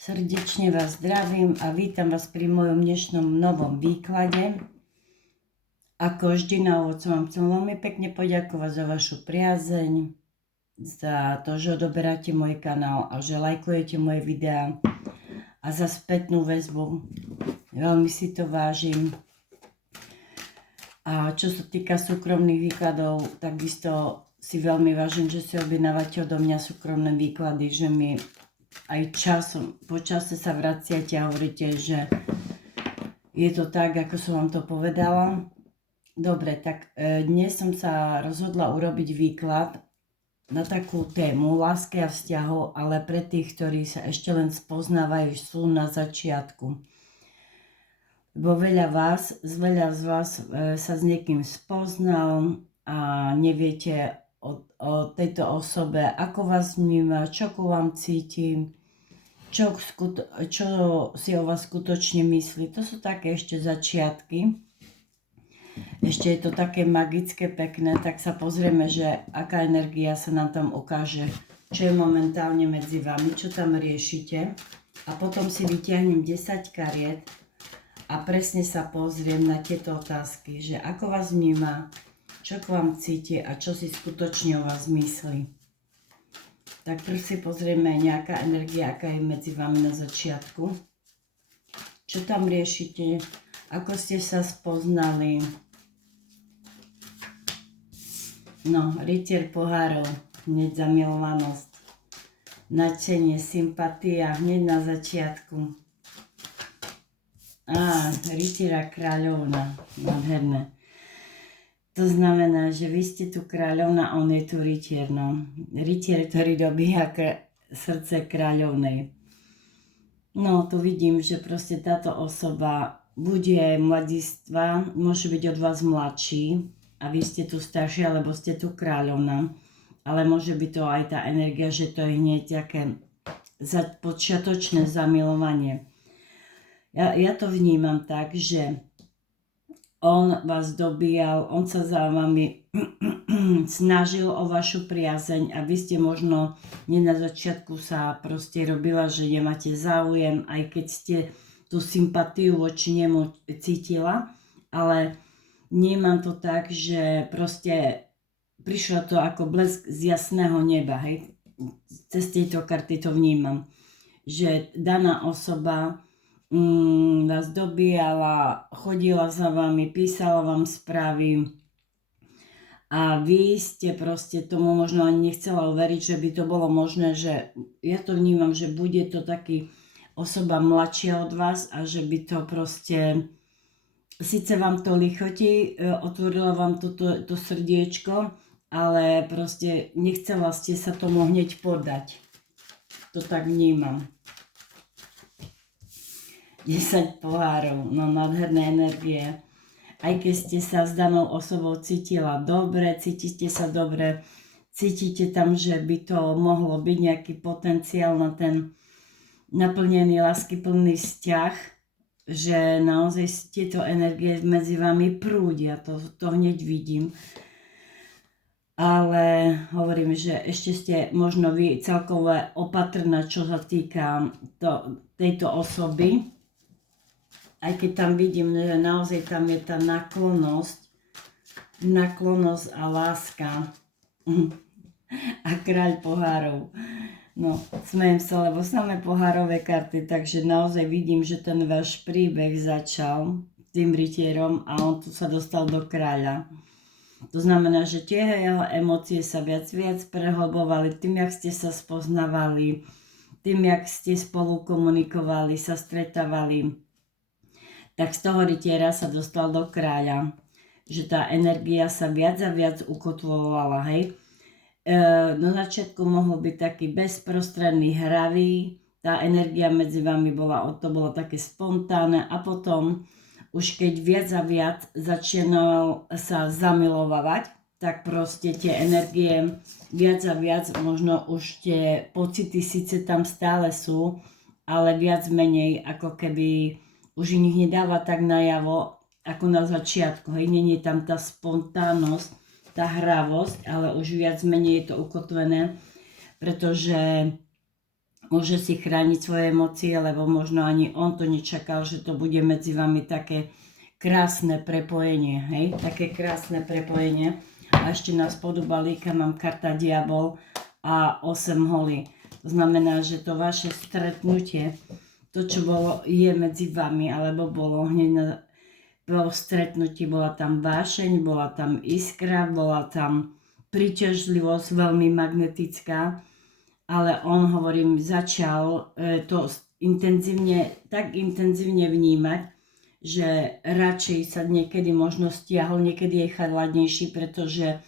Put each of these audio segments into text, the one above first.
Srdečne vás zdravím a vítam vás pri mojom dnešnom novom výklade. Ako vždy na úvod som vám chcem veľmi pekne poďakovať za vašu priazeň, za to, že odoberáte môj kanál a že lajkujete moje videá a za spätnú väzbu. Veľmi si to vážim. A čo sa týka súkromných výkladov, takisto si veľmi vážim, že si objednávate odo mňa súkromné výklady, že mi aj po čase sa vraciate a hovoríte, že je to tak, ako som vám to povedala. Dobre, tak dnes som sa rozhodla urobiť výklad na takú tému lásky a vzťahov, ale pre tých, ktorí sa ešte len spoznávajú, sú na začiatku. Lebo veľa z vás sa s niekým spoznal a neviete o tejto osobe, ako vás vníma, čo ku vám cíti, čo si o vás skutočne myslí. To sú také ešte začiatky. Ešte je to také magické, pekné, tak sa pozrieme, že aká energia sa nám tam ukáže, čo je momentálne medzi vami, čo tam riešite. A potom si vyťahnem 10 kariet a presne sa pozriem na tieto otázky, že ako vás vníma, čo k vám cíti a čo si skutočne o vás myslí. Tak prv si pozrieme nejaká energia, aká je medzi vami na začiatku. Čo tam riešite, ako ste sa spoznali. No, rytier pohárov, hneď zamilovanosť, nadšenie, sympatia, hneď na začiatku. Rytiera kráľovna, nádherné. To znamená, že vy ste tu kráľovna, on je tu rytier, no. Rytier, ktorý dobíha srdce kráľovnej. No, tu vidím, že proste táto osoba bude mladistvá, môže byť od vás mladší a vy ste tu starší, alebo ste tu kráľovna. Ale môže byť to aj tá energia, že to je hneď také počiatočné zamilovanie. Ja to vnímam tak, že on vás dobíjal, on sa za vami snažil o vašu priazeň a vy ste možno na začiatku sa proste robila, že nemáte záujem, aj keď ste tú sympatiu voči nemu cítila, ale vnímam to tak, že proste prišlo to ako blesk z jasného neba, hej. Cez tieto karty to vnímam, že daná osoba vás dobíjala, chodila za vami, písala vám správy a vy ste proste tomu možno ani nechcela uveriť, že by to bolo možné, že ja to vnímam, že bude to taký osoba mladšia od vás a že by to proste, síce vám to lichotí, otvorila vám to srdiečko, ale proste nechcela ste sa tomu hneď podať. To tak vnímam. 10 pohárov, no nádherné energie. Aj keď ste sa s danou osobou cítila dobre, cítite sa dobre, cítite tam, že by to mohlo byť nejaký potenciál na ten naplnený láskyplný vzťah, že naozaj tieto energie medzi vami prúdia, to hneď vidím. Ale hovorím, že ešte ste možno vy celkové opatrná, čo sa týka tejto osoby. Aj keď tam vidím, že naozaj tam je tá naklonosť a láska. A kráľ pohárov. No, smejem sa, lebo samé pohárové karty, takže naozaj vidím, že ten váš príbeh začal tým rytierom a on tu sa dostal do kráľa. To znamená, že tie jeho emócie sa viac prehlbovali tým, jak ste sa spoznávali, tým, jak ste spolu komunikovali, sa stretávali. Tak z toho rytiera sa dostal do kráľa, že tá energia sa viac a viac ukotvovala, hej. Na začiatku mohol byť taký bezprostredný, hravý, tá energia medzi vami to bolo také spontánne a potom už keď viac a viac začínal sa zamilovať, tak proste tie energie viac a viac, možno už tie pocity síce tam stále sú, ale viac menej ako keby už ich nedáva tak najavo, ako na začiatku, hej, nie je tam tá spontánnosť, tá hravosť, ale už viac menej je to ukotvené, pretože môže si chrániť svoje emócie, lebo možno ani on to nečakal, že to bude medzi vami také krásne prepojenie, hej, také krásne prepojenie. A ešte na spodu balíka mám karta Diabol a 8 holí. To znamená, že to vaše stretnutie, to, čo bolo, je medzi vami, alebo bolo hneď na stretnutí, bola tam vášeň, bola tam iskra, bola tam príťažlivosť veľmi magnetická, ale on, hovorím, začal to tak intenzívne vnímať, že radšej sa niekedy možno stiahol, niekedy je chladnejší, pretože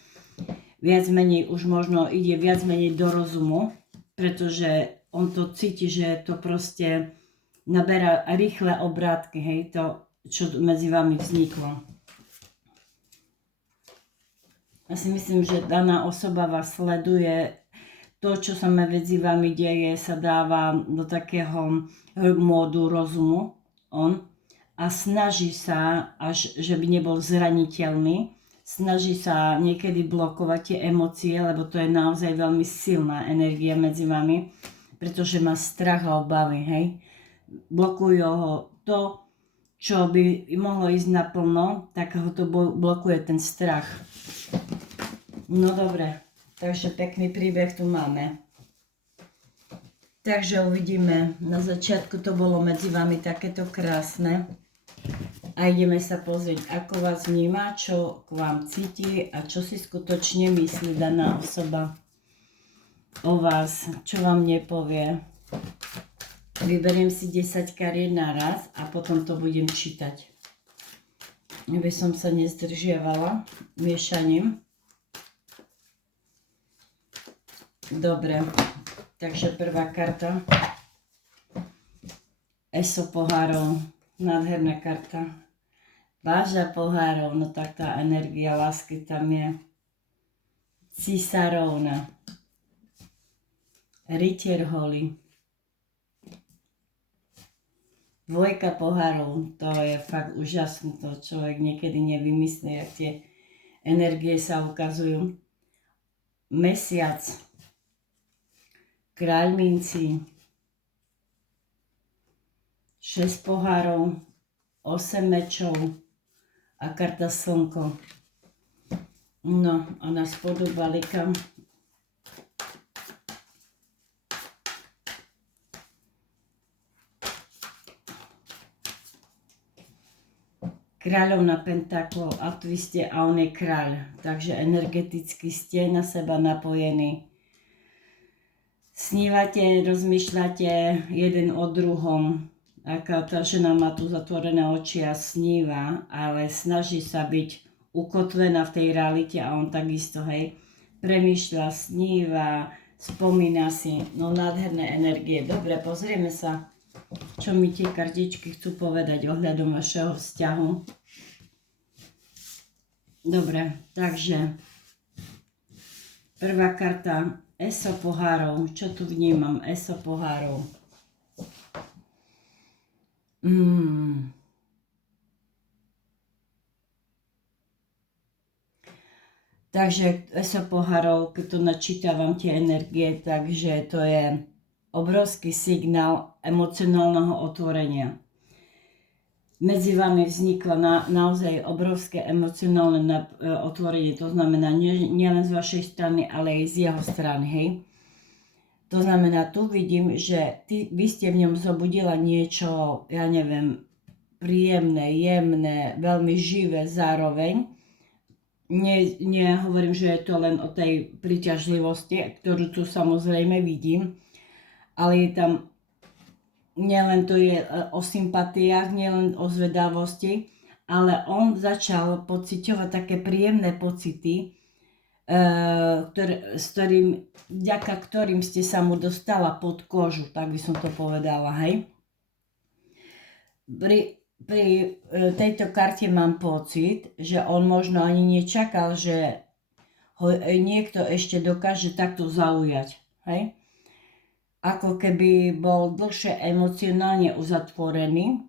viac menej už možno ide viac menej do rozumu, pretože on to cíti, že to proste naberá rýchle obrátky, hej, to, čo medzi vami vzniklo. Ja si myslím, že daná osoba vás sleduje, to, čo sa medzi vami deje, sa dáva do takého módu rozumu, on, a snaží sa, až že by nebol zraniteľný, snaží sa niekedy blokovať tie emócie, lebo to je naozaj veľmi silná energia medzi vami, pretože má strach a obavy, hej. Blokujú ho to, čo by mohlo ísť naplno, tak ho to blokuje ten strach. No dobre, takže pekný príbeh tu máme. Takže uvidíme, na začiatku to bolo medzi vami takéto krásne. A ideme sa pozrieť, ako vás vníma, čo k vám cíti a čo si skutočne myslí daná osoba o vás, čo vám nepovie. Vyberiem si 10 kariet naraz a potom to budem čítať. Aby som sa nezdržiavala miešaním. Dobre, takže prvá karta. Eso pohárov, nádherná karta. Váža pohárov, no tak tá energia lásky tam je. Cisárovna. Rytier holí. Dvojka pohárov, to je fakt úžasné, to človek niekedy nevymyslí, jak tie energie sa ukazujú. Mesiac. Kráľ mincí. 6 pohárov, 8 mečov a karta slnko. No a na spodu balíka kráľovna pentaklov a vy ste a on je kráľ. Takže energeticky ste na seba napojení. Snívate, rozmýšľate jeden o druhom. Aká tá žena má tu zatvorené oči a sníva, ale snaží sa byť ukotvená v tej realite a on takisto, hej. Premýšľa, sníva, spomína si, no nádherné energie. Dobre, pozrieme sa, čo mi tie kartičky chcú povedať ohľadom vašeho vzťahu. Dobre, takže prvá karta, eso pohárov. Čo tu vnímam? Eso pohárov. Takže eso pohárov, keď to načítavam tie energie, takže to je obrovský signál emocionálneho otvorenia. Medzi vami vzniklo naozaj obrovské emocionálne otvorenie, to znamená nielen z vašej strany, ale aj z jeho strany, hej. To znamená, tu vidím, že vy ste v ňom zobudila niečo, ja neviem, príjemné, jemné, veľmi živé zároveň. Nehovorím, že je to len o tej príťažlivosti, ktorú tu samozrejme vidím, ale je tam, nielen to je o sympatiách, nielen o zvedavosti, ale on začal pociťovať také príjemné pocity, vďaka ktorým ste sa mu dostala pod kožu, tak by som to povedala, hej. Pri tejto karte mám pocit, že on možno ani nečakal, že ho niekto ešte dokáže takto zaujať, hej. Ako keby bol dlhšie emocionálne uzatvorený,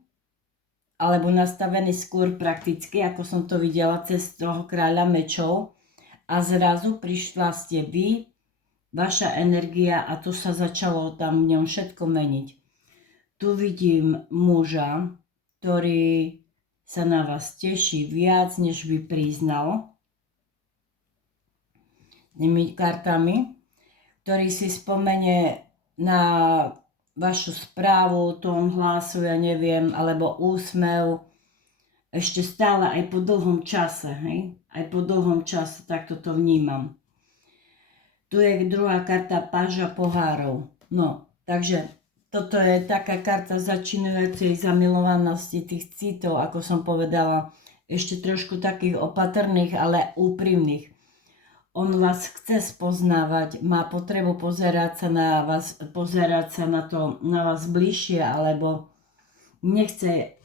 alebo nastavený skôr prakticky, ako som to videla cez toho kráľa mečov. A zrazu prišla ste vy, vaša energia a to sa začalo tam v ňom všetko meniť. Tu vidím muža, ktorý sa na vás teší viac, než by priznal tými kartami, ktorý si spomenie na vašu správu, tón hlasu, ja neviem, alebo úsmev, ešte stále aj po dlhom čase, hej? Aj po dlhom čase, takto to vnímam. Tu je druhá karta páža pohárov. No, takže toto je taká karta začínajúcej zamilovanosti tých citov, ako som povedala, ešte trošku takých opatrných, ale úprimných. On vás chce spoznávať, má potrebu pozerať sa na vás bližšie, alebo nechce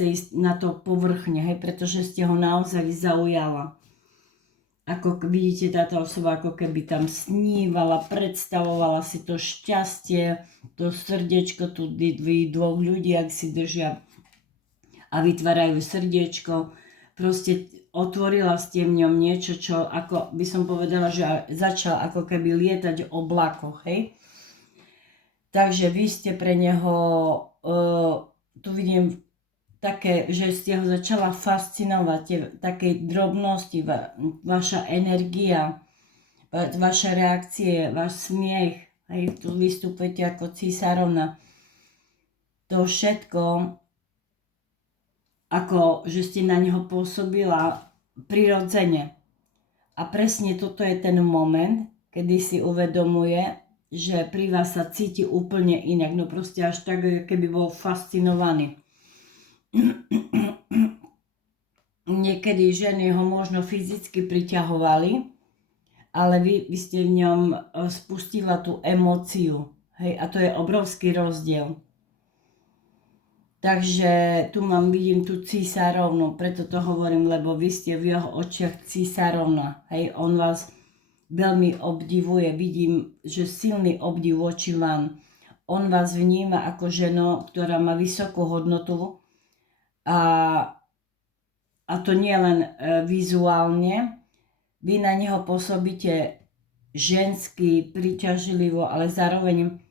ísť na to povrchne, hej, pretože ste ho naozaj zaujala. Ako vidíte, táto osoba ako keby tam snívala, predstavovala si to šťastie, to srdiečko, tu dvoch ľudí, ak si držia a vytvárajú srdiečko. Proste otvorila ste v ňom niečo, čo ako by som povedala, že začal ako keby lietať v oblakoch, hej. Takže vy ste pre neho, tu vidím také, že ste ho začala fascinovať, tie také drobnosti, vaša energia, vaše reakcie, váš smiech, hej, tu vystupujete ako císarovna. To všetko, ako že ste na neho pôsobila prirodzene. A presne toto je ten moment, kedy si uvedomuje, že pri vás sa cíti úplne inak. No proste až tak, keby bol fascinovaný. Niekedy ženy ho možno fyzicky priťahovali, ale vy ste v ňom spustila tú emóciu. Hej, a to je obrovský rozdiel. Takže tu vidím tú císarovnu, preto to hovorím, lebo vy ste v jeho očiach císarovna. Hej, on vás veľmi obdivuje, vidím, že silný obdiv voči vám. On vás vníma ako ženu, ktorá má vysokú hodnotu a to nie len vizuálne. Vy na neho pôsobíte žensky, príťažlivo, ale zároveň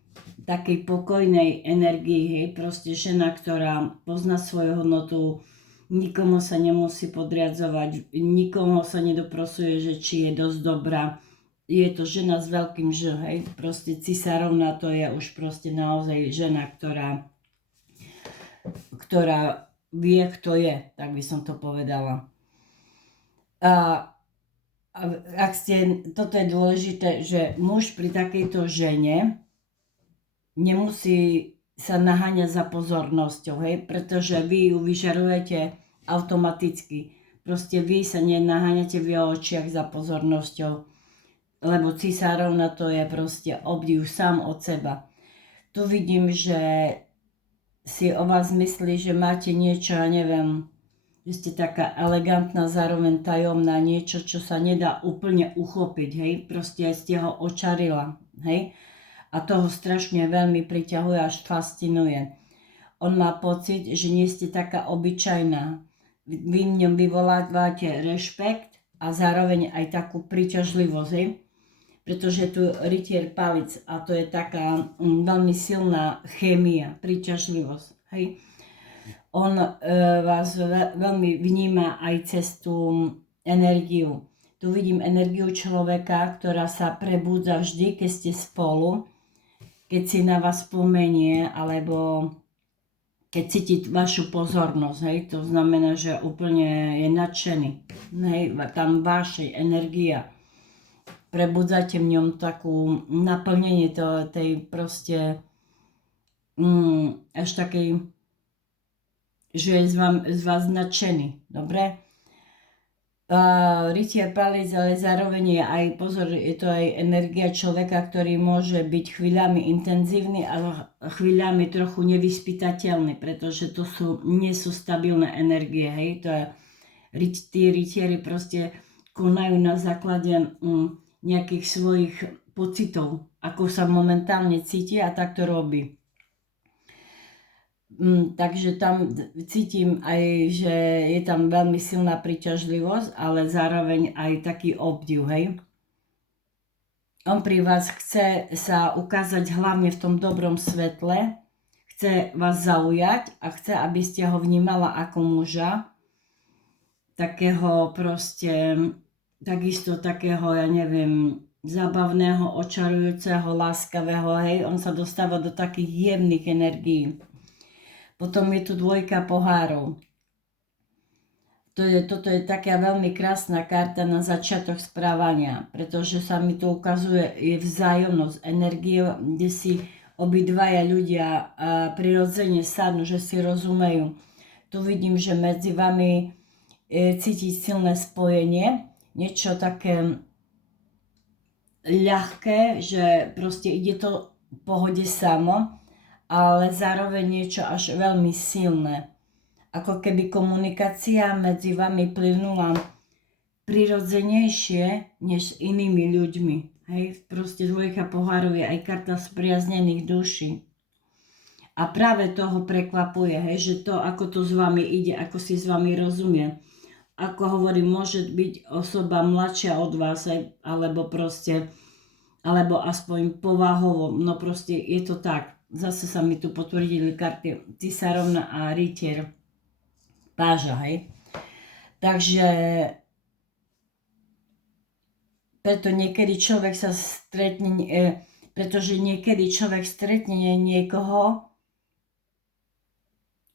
takej pokojnej energii, hej, proste žena, ktorá pozná svoju hodnotu, nikomu sa nemusí podriadzovať, nikomu sa nedoprosuje, že či je dosť dobrá. Je to žena s veľkým Ž, hej, proste cisárovna, to je už proste naozaj žena, ktorá vie, kto je, tak by som to povedala. Toto je dôležité, že muž pri takejto žene nemusí sa naháňať za pozornosťou, hej, pretože vy ju vyžarujete automaticky. Proste vy sa nenaháňate v jeho očiach za pozornosťou, lebo cisárovna to je proste obdiv sám od seba. Tu vidím, že si o vás myslí, že máte niečo, ja neviem, že ste taká elegantná, zároveň tajomná, niečo, čo sa nedá úplne uchopiť, hej, proste ste ho očarila, hej. A toho strašne veľmi priťahuje, až fascinuje. On má pocit, že nie ste taká obyčajná. Vy v ňom vyvolávate rešpekt a zároveň aj takú príťažlivosť, hej? Pretože tu rytier palic a to je taká veľmi silná chémia, príťažlivosť, hej? On vás veľmi vníma aj cez tú energiu. Tu vidím energiu človeka, ktorá sa prebúdza vždy, keď ste spolu, keď si na vás spomenie, alebo keď cíti vašu pozornosť, hej, to znamená, že úplne je nadšený, hej, tam vaša energia. Prebudzate v ňom takú naplnenie tej proste až takej, že je z vás nadšený, dobre? Rytier palic, ale zároveň je aj, pozor, je to aj energia človeka, ktorý môže byť chvíľami intenzívny a chvíľami trochu nevyspytateľný, pretože to nie sú stabilné energie, hej, to je, tí rytieri proste konajú na základe nejakých svojich pocitov, ako sa momentálne cíti a tak to robí. Takže tam cítim aj, že je tam veľmi silná príťažlivosť, ale zároveň aj taký obdiv, hej. On pri vás chce sa ukázať hlavne v tom dobrom svetle, chce vás zaujať a chce, aby ste ho vnímala ako muža, takého proste, takisto takého, ja neviem, zábavného, očarujúceho, láskavého, hej, on sa dostáva do takých jemných energií. Potom je tu dvojka pohárov. Toto je taká veľmi krásna karta na začiatok správania, pretože sa mi tu ukazuje je vzájomnosť energie, kde si obidvaja ľudia prirodzene sadnú, že si rozumejú. Tu vidím, že medzi vami cítiť silné spojenie, niečo také ľahké, že proste ide to v pohode samo, ale zároveň niečo až veľmi silné. Ako keby komunikácia medzi vami plynula prirodzenejšie než s inými ľuďmi. Hej, proste dvojka pohárov je aj karta spriaznených duší. A práve toho prekvapuje, hej, že to, ako to s vami ide, ako si s vami rozumie. Ako hovorím, môže byť osoba mladšia od vás, hej, alebo aspoň povahovo, no proste je to tak. Zase sa mi tu potvrdili karty Cisárovna a Rytier. Páža, hej. Takže preto niekedy človek sa stretne, pretože niekedy človek stretne niekoho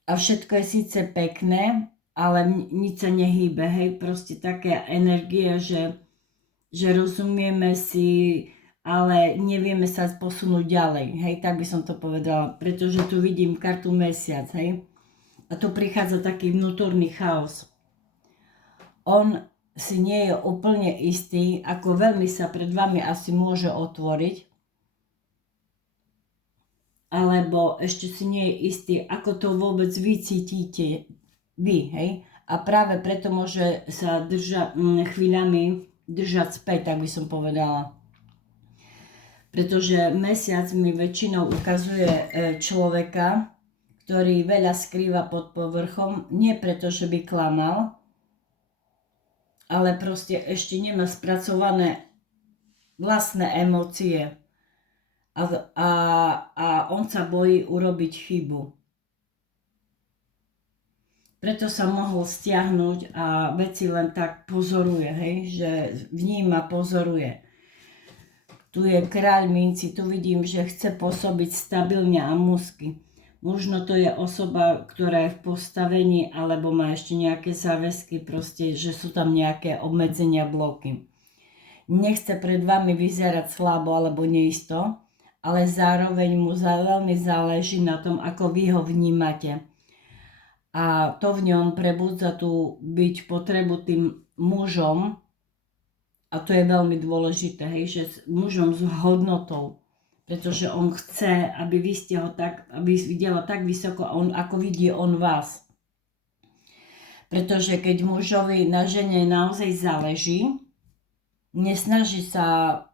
a všetko je síce pekné, ale nič sa nehýbe, hej. Proste taká energia, že rozumieme si, ale nevieme sa posunúť ďalej, hej, tak by som to povedala, pretože tu vidím kartu mesiac, hej. A tu prichádza taký vnútorný chaos. On si nie je úplne istý, ako veľmi sa pred vami asi môže otvoriť, alebo ešte si nie je istý, ako to vôbec vy cítite, vy, hej. A práve preto môže sa chvíľami držať späť, tak by som povedala. Pretože mesiac mi väčšinou ukazuje človeka, ktorý veľa skrýva pod povrchom, nie preto, že by klamal, ale proste ešte nemá spracované vlastné emócie. A on sa bojí urobiť chybu. Preto sa mohol stiahnuť a veci len tak pozoruje, hej, že vníma, pozoruje. Tu je kráľ minci, tu vidím, že chce pôsobiť stabilne a musky. Možno to je osoba, ktorá je v postavení, alebo má ešte nejaké záväzky, proste, že sú tam nejaké obmedzenia, bloky. Nechce pred vami vyzerať slabo alebo neisto, ale zároveň mu veľmi záleží na tom, ako vy ho vnímate. A to v ňom prebudza tú byť potrebu tým mužom, a to je veľmi dôležité, hej, že s mužom s hodnotou. Pretože on chce, aby vy ste ho tak, aby videla tak vysoko, ako vidí on vás. Pretože keď mužovi na žene naozaj záleží, nesnaží sa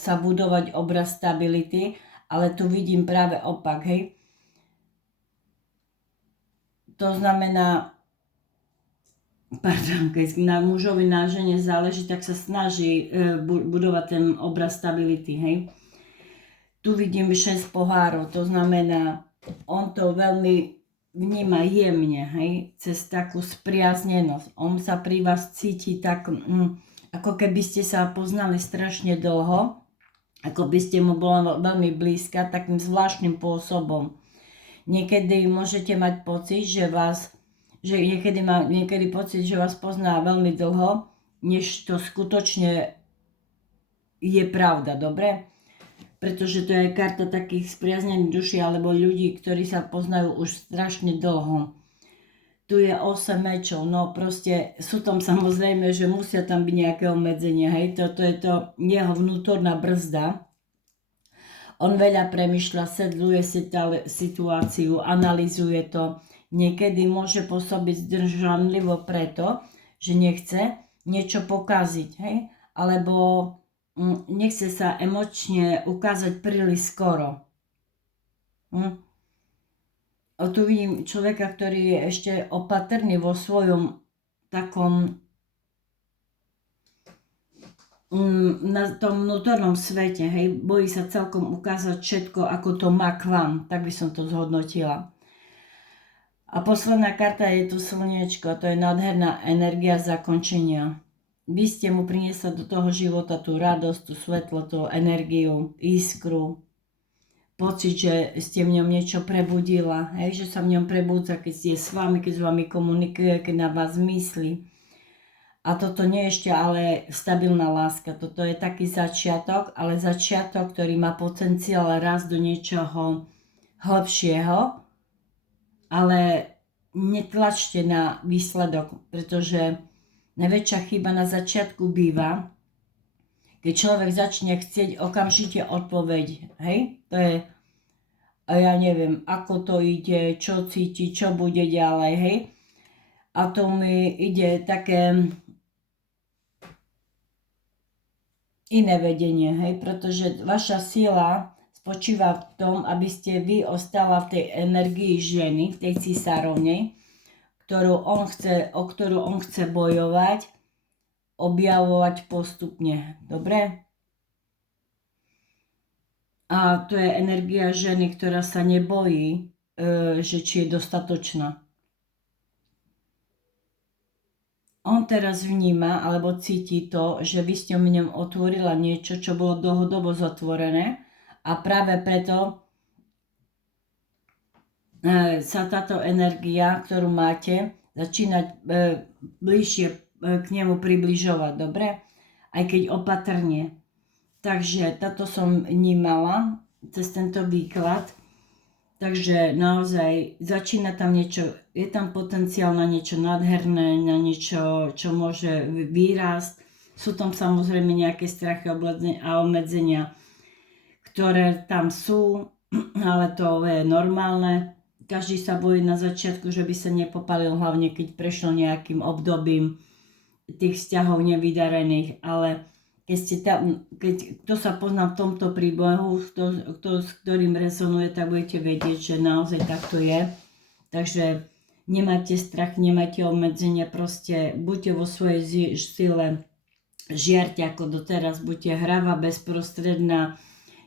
budovať obraz stability, ale tu vidím práve opak, hej. To znamená, keď na mužovi na žene záleží, tak sa snaží budovať ten obraz stability, hej. Tu vidím 6 pohárov, to znamená, on to veľmi vníma jemne, hej, cez takú spriaznenosť. On sa pri vás cíti tak, ako keby ste sa poznali strašne dlho, ako by ste mu bola veľmi blízka, takým zvláštnym spôsobom. Niekedy môžete mať pocit, niekedy pocit, že vás pozná veľmi dlho, než to skutočne je pravda, dobre? Pretože to je karta takých spriaznených duší alebo ľudí, ktorí sa poznajú už strašne dlho. Tu je 8 mečov, no proste sú tam samozrejme, že musia tam byť nejaké obmedzenia, hej, toto je to jeho vnútorná brzda. On veľa premýšľa, sedluje si situáciu, analyzuje to. Niekedy môže pôsobiť zdržanlivo preto, že nechce niečo pokaziť, hej, alebo nechce sa emočne ukázať príliš skoro. Tu vidím človeka, ktorý je ešte opatrný vo svojom takom na tom vnútornom svete, hej, bojí sa celkom ukázať všetko, ako to má k vám, tak by som to zhodnotila. A posledná karta je tu slniečko, to je nádherná energia zakončenia. Vy ste mu priniesli do toho života tú radosť, tú svetlo, tú energiu, iskru, pocit, že ste v ňom niečo prebudila, hej, že sa v ňom prebudza, keď je s vami, keď s vami komunikuje, keď na vás myslí. A toto nie je ešte ale stabilná láska, toto je taký začiatok, ale začiatok, ktorý má potenciál rast do niečoho hlbšieho, ale netlačte na výsledok, pretože najväčšia chyba na začiatku býva, keď človek začne chcieť okamžite odpoveď, hej, to je, a ja neviem, ako to ide, čo cíti, čo bude ďalej, hej, a to mi ide také iné vedenie, hej, pretože vaša sila spočíva v tom, aby ste vy ostala v tej energii ženy, v tej cisárovnej, o ktorú on chce bojovať, objavovať postupne. Dobre? A to je energia ženy, ktorá sa nebojí, že či je dostatočná. On teraz vníma alebo cíti to, že vy ste v ňom otvorila niečo, čo bolo dlhodobo zatvorené a práve preto sa táto energia, ktorú máte, začína bližšie k nemu približovať, dobre? Aj keď opatrne. Takže táto som vnímala cez tento výklad. Takže naozaj začína tam niečo, je tam potenciál na niečo nádherné, na niečo, čo môže výrasť. Sú tam samozrejme nejaké strachy a obmedzenia, ktoré tam sú, ale to je normálne. Každý sa bojí na začiatku, že by sa nepopalil, hlavne keď prešiel nejakým obdobím tých vzťahov nevydarených, ale kto sa pozná v tomto príbehu, s ktorým rezonuje, tak budete vedieť, že naozaj takto je. Takže nemáte strach, nemáte obmedzenia, proste buďte vo svojej sile, žiarte ako doteraz, buďte hravá, bezprostredná,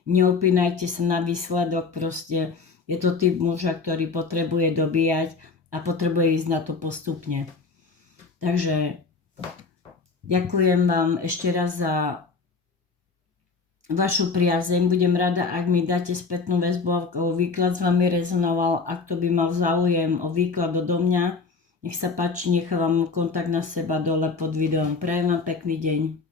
neopínajte sa na výsledok, proste je to typ muža, ktorý potrebuje dobíjať a potrebuje ísť na to postupne. Takže ďakujem vám ešte raz za vašu priazeň. Budem rada, ak mi dáte spätnú väzbu, ako výklad s vami rezonoval. Ak to by mal záujem o výklad odo mňa, nech sa páči, nechávam kontakt na seba dole pod videom. Prajem vám pekný deň.